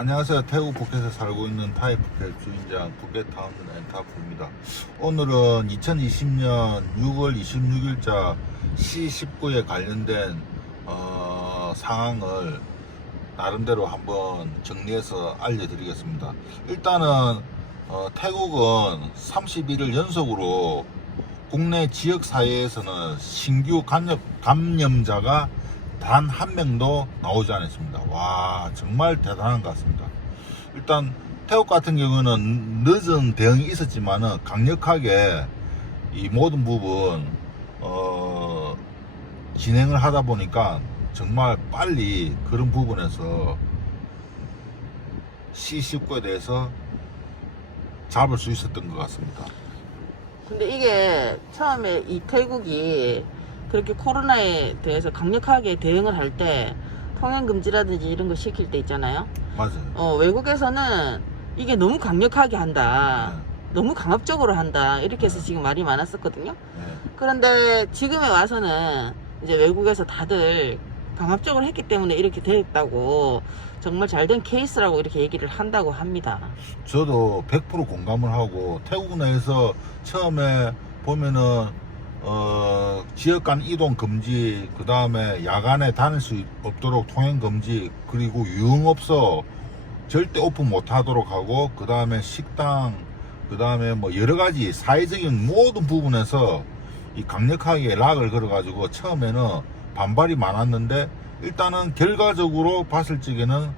안녕하세요. 태국 푸켓에 살고 있는 타이 푸켓 주인장 푸켓 타운드 엔타프입니다. 오늘은 2020년 6월 26일자 C19에 관련된 상황을 나름대로 한번 정리해서 알려드리겠습니다. 일단은 태국은 31일 연속으로 국내 지역 사회에서는 신규 감염자가 단 한 명도 나오지 않았습니다. 와, 정말 대단한 것 같습니다. 일단 태국 같은 경우는 늦은 대응이 있었지만은 강력하게 이 모든 부분 진행을 하다 보니까 정말 빨리 그런 부분에서 C19에 대해서 잡을 수 있었던 것 같습니다. 근데 이게 처음에 이 태국이 그렇게 코로나에 대해서 강력하게 대응을 할 때 통행금지라든지 이런 거 시킬 때 있잖아요. 맞아요. 외국에서는 이게 너무 강력하게 한다. 네. 너무 강압적으로 한다. 이렇게 해서 지금 말이 많았었거든요. 네. 그런데 지금에 와서는 이제 외국에서 다들 강압적으로 했기 때문에 이렇게 됐다고 정말 잘된 케이스라고 이렇게 얘기를 한다고 합니다. 저도 100% 공감을 하고 태국 내에서 처음에 보면은 지역 간 이동 금지, 그 다음에 야간에 다닐 수 없도록 통행 금지, 그리고 유흥업소 절대 오픈 못 하도록 하고, 그 다음에 식당, 그 다음에 뭐 여러 가지 사회적인 모든 부분에서 이 강력하게 락을 걸어가지고 처음에는 반발이 많았는데, 일단은 결과적으로 봤을 적에는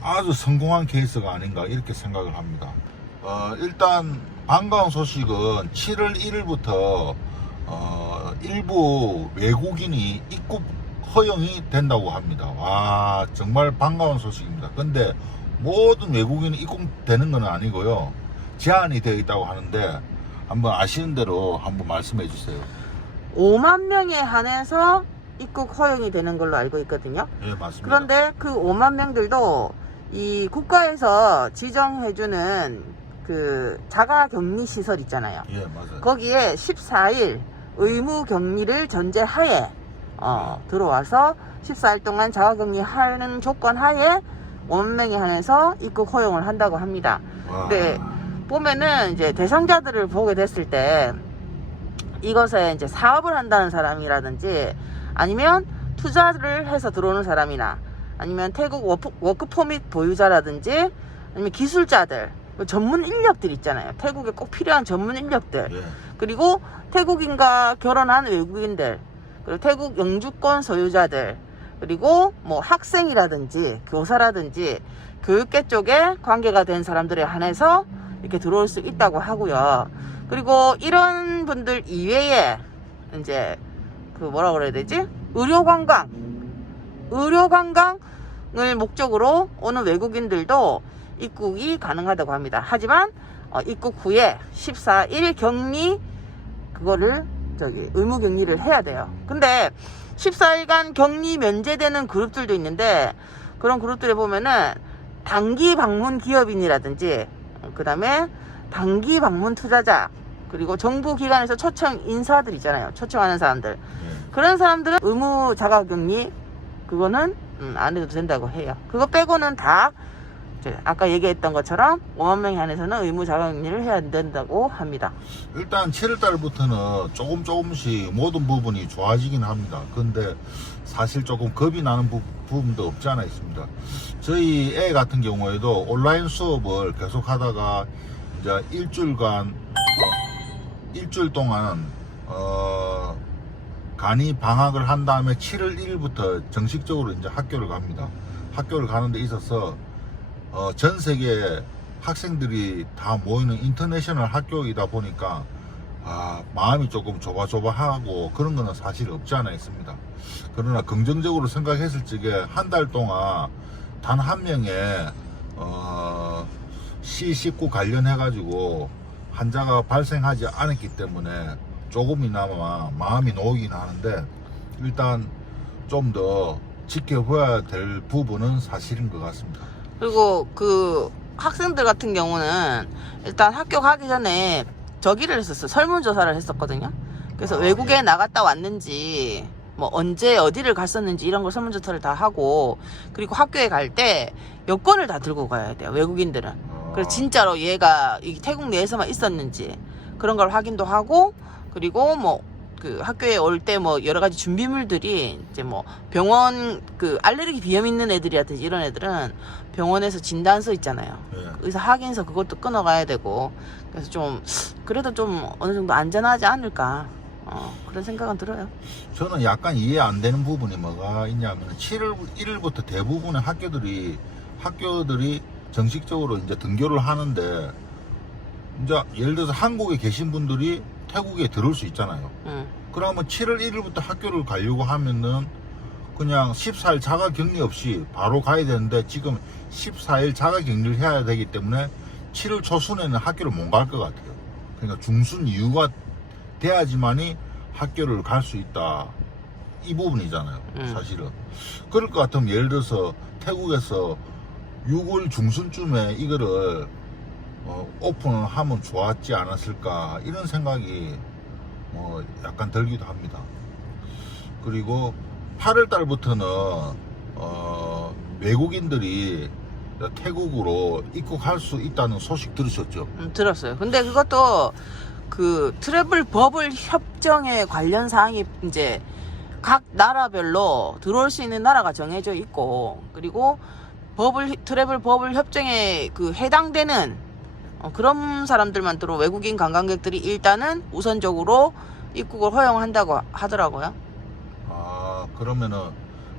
아주 성공한 케이스가 아닌가 이렇게 생각을 합니다. 일단 반가운 소식은 7월 1일부터 일부 외국인이 입국 허용이 된다고 합니다. 와, 정말 반가운 소식입니다. 근데 모든 외국인이 입국되는 건 아니고요, 제한이 되어 있다고 하는데 한번 아시는 대로 한번 말씀해 주세요. 5만 명에 한해서 입국 허용이 되는 걸로 알고 있거든요. 예, 맞습니다. 그런데 그 5만 명들도 이 국가에서 지정해주는 그 자가격리 시설 있잖아요. 예, 맞아요. 거기에 14일 의무 격리를 전제하에 들어와서 14일 동안 자가격리 하는 조건 하에 5만 명에 한해서 입국 허용을 한다고 합니다. 와. 근데 보면은 이제 대상자들을 보게 됐을 때 이것에 이제 사업을 한다는 사람이라든지 아니면 투자를 해서 들어오는 사람이나 아니면 태국 워크퍼밋 보유자라든지 아니면 기술자들, 전문 인력들 있잖아요. 태국에 꼭 필요한 전문 인력들. 예. 그리고 태국인과 결혼한 외국인들, 그리고 태국 영주권 소유자들, 그리고 뭐 학생이라든지 교사라든지 교육계 쪽에 관계가 된 사람들에 한해서 이렇게 들어올 수 있다고 하고요. 그리고 이런 분들 이외에 이제 그 뭐라 그래야 되지? 의료관광을 목적으로 오는 외국인들도 입국이 가능하다고 합니다. 하지만 입국 후에 14일 격리 그거를 의무 격리를 해야 돼요. 근데 14일간 격리 면제되는 그룹들도 있는데 그런 그룹들에 보면은 단기 방문 기업인이라든지 그 다음에 단기 방문 투자자, 그리고 정부 기관에서 초청 인사들 있잖아요. 초청하는 사람들. 예. 그런 사람들은 의무 자가격리 그거는 안 해도 된다고 해요. 그거 빼고는 다 아까 얘기했던 것처럼 5만 명에 한해서는 의무 자가격리를 해야 된다고 합니다. 일단 7월달부터는 조금씩 모든 부분이 좋아지긴 합니다. 근데 사실 조금 겁이 나는 부분도 없지 않아 있습니다. 저희 애 같은 경우에도 온라인 수업을 계속 하다가 이제 일주일 동안 간이 방학을 한 다음에 7월 1일부터 정식적으로 이제 학교를 갑니다. 학교를 가는 데 있어서 전 세계 학생들이 다 모이는 인터내셔널 학교이다 보니까 마음이 조금 조바조바하고 그런 거는 사실 없지 않아 있습니다. 그러나 긍정적으로 생각했을 적에 한 달 동안 단 한 명의 C19 관련해 가지고 환자가 발생하지 않았기 때문에 조금이나마 마음이 놓이긴 하는데, 일단 좀 더 지켜봐야 될 부분은 사실인 것 같습니다. 그리고 그 학생들 같은 경우는 일단 학교 가기 전에 저기를 했었어요. 설문조사를 했었거든요. 그래서 외국에 예. 나갔다 왔는지 뭐 언제 어디를 갔었는지 이런 걸 설문조사를 다 하고, 그리고 학교에 갈 때 여권을 다 들고 가야 돼요. 외국인들은. 그래서 진짜로 얘가 이 태국 내에서만 있었는지 그런 걸 확인도 하고, 그리고 뭐 그 학교에 올 때 뭐 여러 가지 준비물들이 이제 뭐 병원 그 알레르기 비염 있는 애들이라든지 이런 애들은 병원에서 진단서 있잖아요. 예. 의사 확인서 그것도 끊어가야 되고, 그래서 좀 그래도 좀 어느 정도 안전하지 않을까 그런 생각은 들어요. 저는 약간 이해 안 되는 부분이 뭐가 있냐면 7월 1일부터 대부분의 학교들이 정식적으로 이제 등교를 하는데, 이제 예를 들어서 한국에 계신 분들이 태국에 들어올 수 있잖아요. 그러면 7월 1일부터 학교를 가려고 하면은 그냥 14일 자가 격리 없이 바로 가야 되는데, 지금 14일 자가 격리를 해야 되기 때문에 7월 초순에는 학교를 못 갈 것 같아요. 그러니까 중순 이유가 돼야지만이 학교를 갈 수 있다, 이 부분이잖아요. 사실은 그럴 것 같으면 예를 들어서 태국에서 6월 중순쯤에 이거를 오픈을 하면 좋았지 않았을까, 이런 생각이 뭐 약간 들기도 합니다. 그리고 8월 달부터는 외국인들이 태국으로 입국할 수 있다는 소식 들으셨죠? 들었어요. 근데 그것도 그 트래블 버블 협정에 관련 사항이 이제 각 나라별로 들어올 수 있는 나라가 정해져 있고, 그리고 트래블 버블 협정에 그 해당되는 그런 사람들만 들어, 외국인 관광객들이 일단은 우선적으로 입국을 허용한다고 하더라고요. 그러면은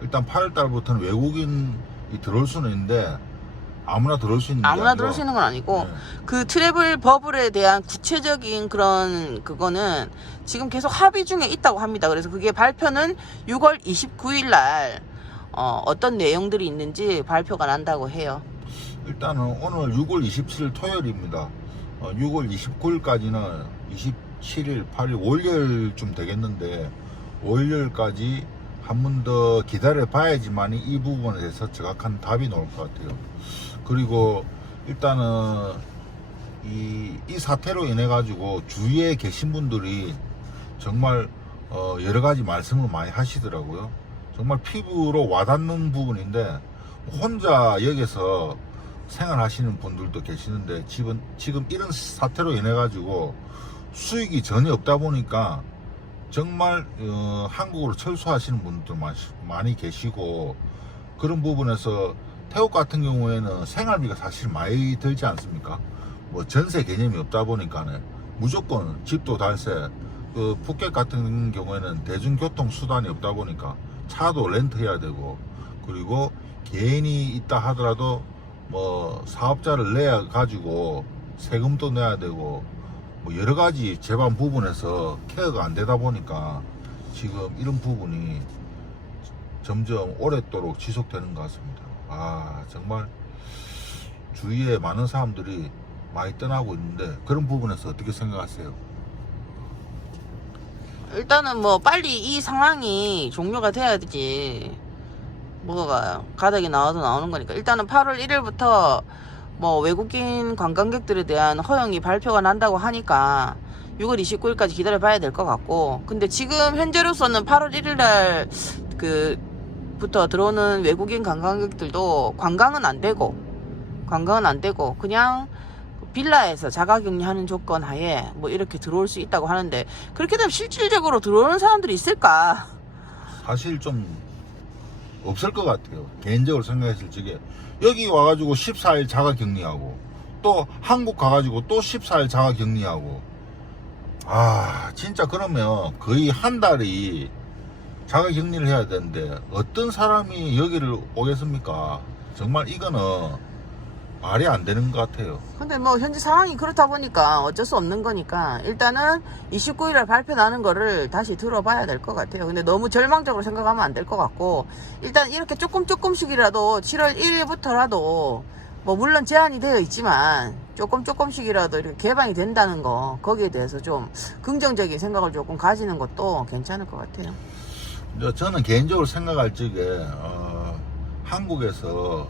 일단 8월 달부터는 외국인이 들어올 수는 있는데 아무나 들어올 수 있는 게 아무나 아니고, 들어올 수 있는 건 아니고, 네. 그 트래블 버블에 대한 구체적인 그거는 지금 계속 합의 중에 있다고 합니다. 그래서 그게 발표는 6월 29일 날 어떤 내용들이 있는지 발표가 난다고 해요. 일단은 오늘 6월 27일 토요일입니다. 6월 29일까지는 27일, 8일, 월요일쯤 되겠는데, 월요일까지 한 번 더 기다려 봐야지만이 이 부분에 대해서 정확한 답이 나올 것 같아요. 그리고 일단은 이 사태로 인해 가지고 주위에 계신 분들이 정말 여러 가지 말씀을 많이 하시더라고요. 정말 피부로 와닿는 부분인데, 혼자 여기서 생활하시는 분들도 계시는데, 지금 이런 사태로 인해 가지고 수익이 전혀 없다 보니까 정말 한국으로 철수하시는 분들 많이 계시고, 그런 부분에서 태국 같은 경우에는 생활비가 사실 많이 들지 않습니까? 뭐 전세 개념이 없다 보니까는 무조건 집도 달세, 그 푸켓 같은 경우에는 대중교통 수단이 없다 보니까 차도 렌트해야 되고, 그리고 개인이 있다 하더라도 뭐 사업자를 내야 가지고 세금도 내야 되고, 뭐 여러 가지 제반 부분에서 케어가 안 되다 보니까 지금 이런 부분이 점점 오랫도록 지속되는 것 같습니다. 정말 주위에 많은 사람들이 많이 떠나고 있는데, 그런 부분에서 어떻게 생각하세요? 일단은 뭐 빨리 이 상황이 종료가 돼야지 뭐가 가닥이 나와도 나오는 거니까, 일단은 8월 1일부터 뭐 외국인 관광객들에 대한 허용이 발표가 난다고 하니까 6월 29일까지 기다려 봐야 될 것 같고, 근데 지금 현재로서는 8월 1일 날 부터 들어오는 외국인 관광객들도 관광은 안 되고 그냥 빌라에서 자가격리하는 조건 하에 뭐 이렇게 들어올 수 있다고 하는데, 그렇게 되면 실질적으로 들어오는 사람들이 있을까? 사실 좀 없을 것 같아요. 개인적으로 생각했을 적에 여기 와가지고 14일 자가격리하고, 또 한국 가가지고 또 14일 자가격리하고, 진짜 그러면 거의 한 달이 자가격리를 해야 되는데 어떤 사람이 여기를 오겠습니까? 정말 이거는 말이 안 되는 것 같아요. 근데 뭐 현재 상황이 그렇다 보니까 어쩔 수 없는 거니까, 일단은 29일에 발표 나는 거를 다시 들어봐야 될 것 같아요. 근데 너무 절망적으로 생각하면 안 될 것 같고, 일단 이렇게 조금씩이라도 7월 1일부터라도 뭐 물론 제한이 되어 있지만 조금씩이라도 이렇게 개방이 된다는 거, 거기에 대해서 좀 긍정적인 생각을 조금 가지는 것도 괜찮을 것 같아요. 저는 개인적으로 생각할 적에 한국에서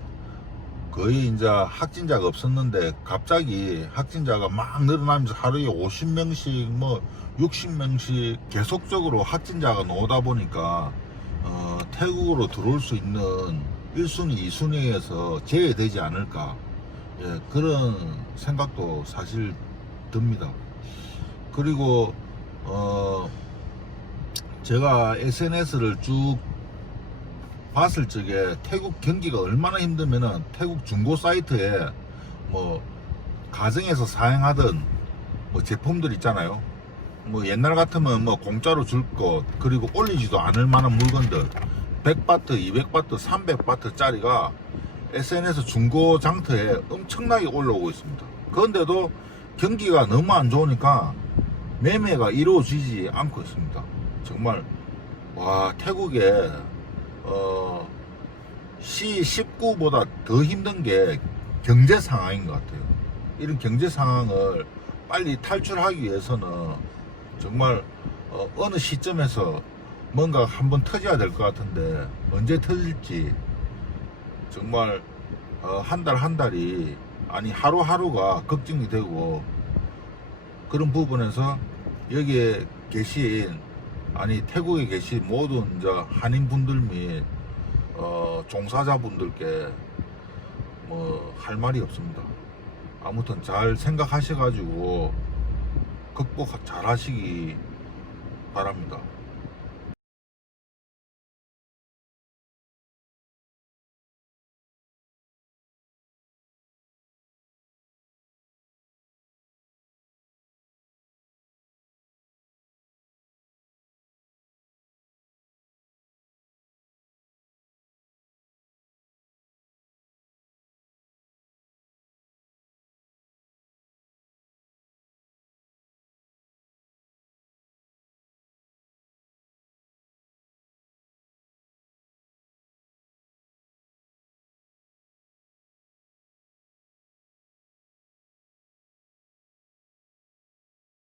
거의 이제 확진자가 없었는데 갑자기 확진자가 막 늘어나면서 하루에 50명씩 뭐 60명씩 계속적으로 확진자가 나오다 보니까 태국으로 들어올 수 있는 1순위, 2순위에서 제외되지 않을까, 예, 그런 생각도 사실 듭니다. 그리고 제가 SNS를 쭉 봤을 적에 태국 경기가 얼마나 힘들면은 태국 중고 사이트에 뭐 가정에서 사용하던 뭐 제품들 있잖아요. 뭐 옛날 같으면 뭐 공짜로 줄 것, 그리고 올리지도 않을 만한 물건들 100바트, 200바트, 300바트 짜리가 SNS 중고 장터에 엄청나게 올라오고 있습니다. 그런데도 경기가 너무 안 좋으니까 매매가 이루어지지 않고 있습니다. 정말 와, 태국에 C19보다 더 힘든 게 경제 상황인 것 같아요. 이런 경제 상황을 빨리 탈출하기 위해서는 정말 어느 시점에서 뭔가 한번 터져야 될 것 같은데 언제 터질지 정말 한 달 한 달이 아니 하루하루가 걱정이 되고, 그런 부분에서 여기에 계신 아니 태국에 계신 모든 이제 한인분들 및 종사자분들께 뭐 할 말이 없습니다. 아무튼 잘 생각하셔가지고 극복 잘 하시기 바랍니다.